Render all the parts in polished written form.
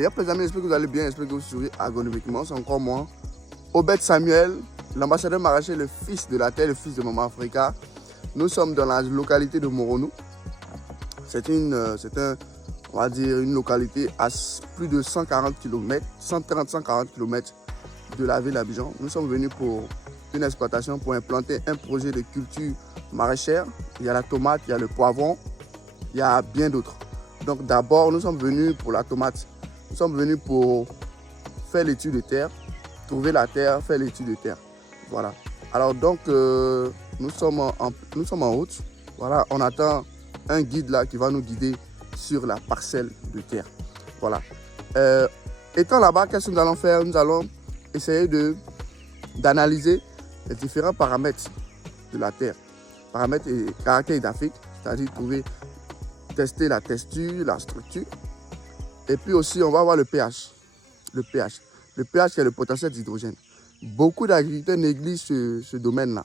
Yep les amis, j'espère que vous allez bien, j'espère que vous souriez agronomiquement. C'est encore moi, Obed Samuel, l'ambassadeur maraîcher, le fils de la terre, le fils de Maman Africa. Nous sommes dans la localité de Moronou. On va dire, une localité à plus de 140 km, 130-140 km de la ville d'Abidjan. Nous sommes venus pour une exploitation, pour implanter un projet de culture maraîchère. Il y a la tomate, il y a le poivron, il y a bien d'autres. Donc d'abord, nous sommes venus pour la tomate. Nous sommes venus pour faire l'étude de terre, trouver la terre, faire l'étude de terre. Voilà. Alors donc, nous sommes en route. Voilà, on attend un guide là qui va nous guider sur la parcelle de terre. Voilà. Étant là-bas, qu'est-ce que nous allons faire? Nous allons essayer d'analyser les différents paramètres de la terre. Paramètres et caractères hydriques, c'est-à-dire tester la texture, la structure. Et puis aussi, on va voir le pH. Le pH qui est le potentiel d'hydrogène. Beaucoup d'agriculteurs négligent ce domaine-là,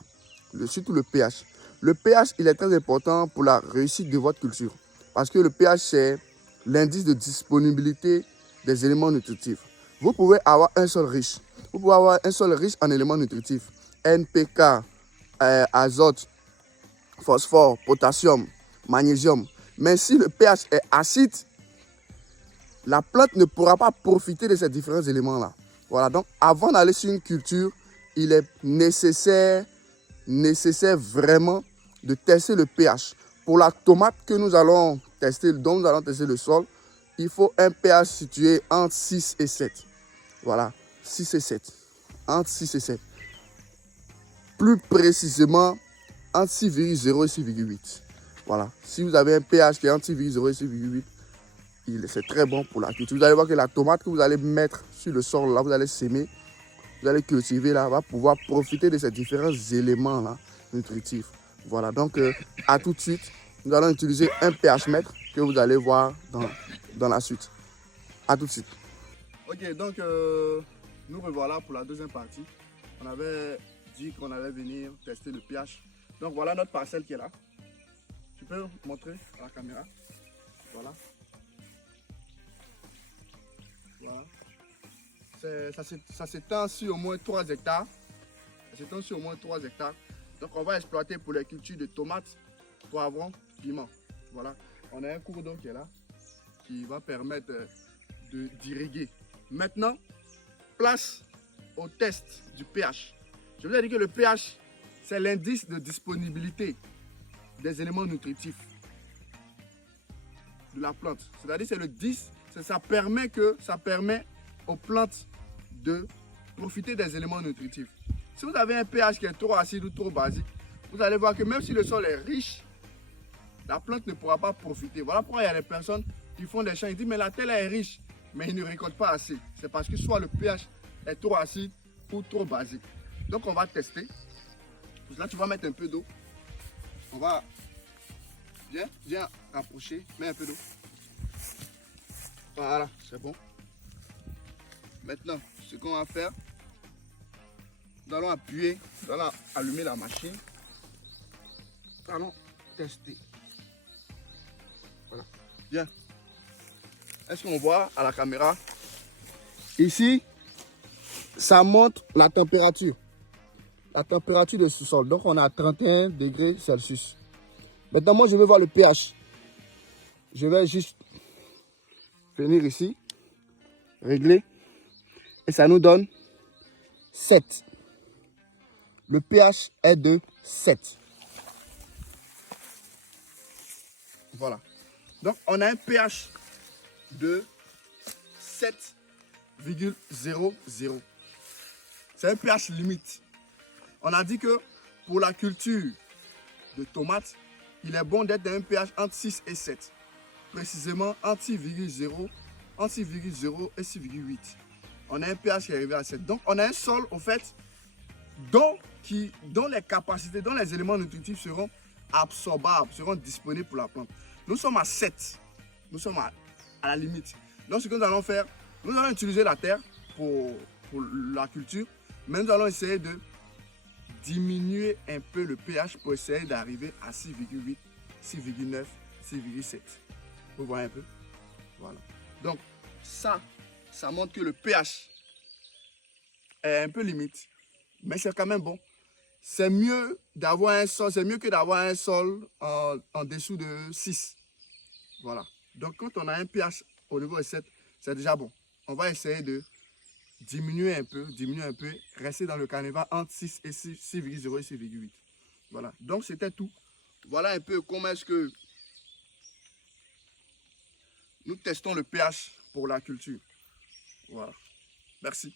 surtout le pH. Le pH, il est très important pour la réussite de votre culture. Parce que le pH, c'est l'indice de disponibilité des éléments nutritifs. Vous pouvez avoir un sol riche. Vous pouvez avoir un sol riche en éléments nutritifs. NPK, azote, phosphore, potassium, magnésium. Mais si le pH est acide, la plante ne pourra pas profiter de ces différents éléments-là. Voilà, donc avant d'aller sur une culture, il est nécessaire vraiment de tester le pH. Pour la tomate que nous allons tester, dont nous allons tester le sol, il faut un pH situé entre 6 et 7. Voilà, 6 et 7. Entre 6 et 7. Plus précisément, entre 6,0 et 6,8. Voilà, si vous avez un pH qui est entre 6,0 et 6,8, c'est très bon pour la culture. Vous allez voir que la tomate que vous allez mettre sur le sol, là, vous allez s'aimer, vous allez cultiver, là, va pouvoir profiter de ces différents éléments là, nutritifs. Voilà, donc à tout de suite. Nous allons utiliser un pH mètre que vous allez voir dans la suite. À tout de suite. Ok, donc nous revoilà pour la deuxième partie. On avait dit qu'on allait venir tester le pH. Donc voilà notre parcelle qui est là. Tu peux montrer à la caméra. Voilà. Voilà. Ça s'étend sur au moins 3 hectares. Ça s'étend sur au moins 3 hectares. Donc on va exploiter pour les cultures de tomates, poivrons, piments. Voilà. On a un cours d'eau qui est là, qui va permettre d'irriguer. Maintenant, place au test du pH. Je vous ai dit que le pH, c'est l'indice de disponibilité des éléments nutritifs de la plante. C'est-à-dire c'est le 10, ça permet aux plantes de profiter des éléments nutritifs. Si vous avez un pH qui est trop acide ou trop basique, vous allez voir que même si le sol est riche, la plante ne pourra pas profiter. Voilà pourquoi il y a des personnes qui font des champs, ils disent mais la terre est riche, mais ils ne récoltent pas assez. C'est parce que soit le pH est trop acide ou trop basique. Donc on va tester. Là tu vas mettre un peu d'eau. On va bien rapprocher, mets un peu d'eau. Voilà, c'est bon. Maintenant, ce qu'on va faire, nous allons appuyer, nous allons allumer la machine. Nous allons tester. Voilà. Bien. Est-ce qu'on voit à la caméra? Ici, ça montre la température. La température de sous-sol. Donc, on a 31 degrés Celsius. Maintenant, moi, je vais voir le pH. Je vais juste venir ici, régler. Et ça nous donne 7. Le pH est de 7. Voilà. Donc, on a un pH de 7,00. C'est un pH limite. On a dit que pour la culture de tomates, il est bon d'être dans un pH entre 6 et 7. Précisément entre 6,0 et 6,8. On a un pH qui est arrivé à 7. Donc, on a un sol, au fait, dont les capacités, dont les éléments nutritifs seront absorbables, seront disponibles pour la plante. Nous sommes à 7. Nous sommes à la limite. Donc, ce que nous allons faire, nous allons utiliser la terre pour la culture, mais nous allons essayer de diminuer un peu le pH pour essayer d'arriver à 6,8, 6,9, 6,7. Vous voyez un peu? Voilà. Donc, ça, ça montre que le pH est un peu limite, mais c'est quand même bon. C'est mieux d'avoir un sol, c'est mieux que d'avoir un sol en dessous de 6. Voilà. Donc quand on a un pH au niveau de 7, c'est déjà bon. On va essayer de diminuer un peu, rester dans le carnaval entre 6 et 6,0 et 6,8. Voilà. Donc c'était tout. Voilà un peu comment est-ce que nous testons le pH pour la culture. Voilà. Merci.